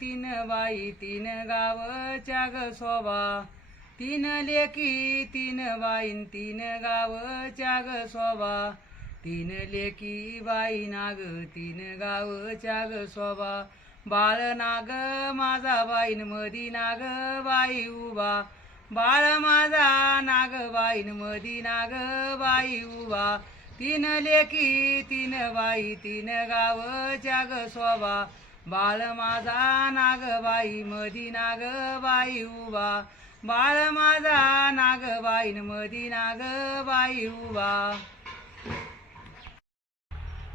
तीन बाई तीन गावच्या ग शोभा तीन लेकी तीन बाईन तीन गावच्या ग शोभा तीन लेकी बाई नाग तीन गावच्या ग शोभा बाळ नाग माझा बाईन मधी नाग बाई उभा बाळ माझा नाग बाईन मधी नाग बाई उभा तीन लेकी तीन बाई तीन गावच्या ग शोभा बाळ माझा नागबाई मधी नागबाई उभा बाळ माझा नागबाईन मधी नागबाई उभा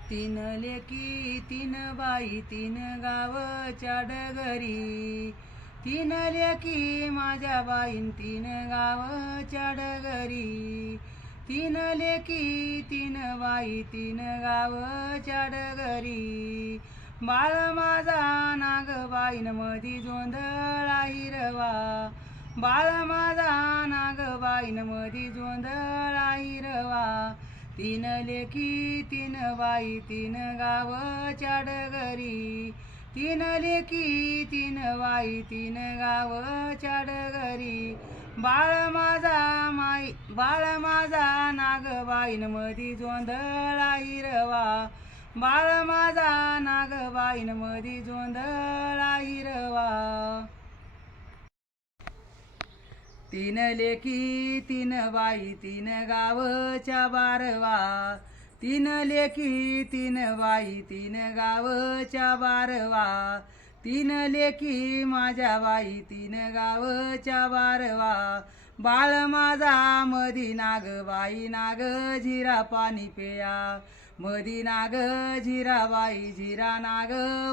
तीन लेकी तीन बाई तीन गावच्या डगरी तीन लेकी माझ्या बाईन तीन गावच्या डगरी तीन लेकी तीन बाई तीन गावच्या डगरी बाळ माझा नागबाईन मधी जोंधळा हिरवा बाळ माझा नागबाईन मधी जोंधळा हिरवा तीन लेकी तीन बाई तीन गावच्या डगरी तीन लेकी तीन बाई तीन गावच्या डगरी बाळ माझा नागबाईन मधी जोंधळा हिरवा बाळ माझा नागबाईन मधी जोंधळा हिरवा तीन लेकी तीन बाई तीन गावच्या बारवा तीन लेकी तीन बाई तीन गावच्या बारवा तीन लेकी माझ्या बाई तीन गावच्या बारवा बाळ माझा मधी नागबाई नाग झिरा पाणी पेया मधी नाग झिरा बाई झिरा नाग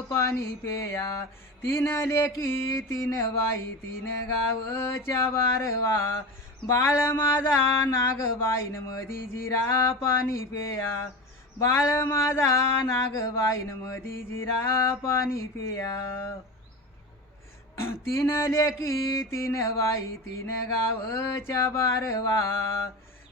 पाणी पेया तीन लेकी तीन बाई तीन गावच्या बारवा बाळ माझा नागबाईन मधी झिरा पाणी पेया बाळ माझा नागबाईन मधी झिरा पाणी पेया तीन लेकी तीन बाई तीन गावच्या बारवा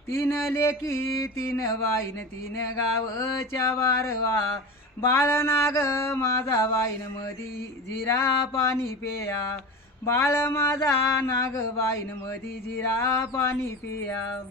तीन लेकी तीन बाईन तीन गावच्या बारवा बाळ नाग माझा बाईन मधी झिरा पाणी पेया बाळ माझा नागबाईन मधी झिरा पाणी पेया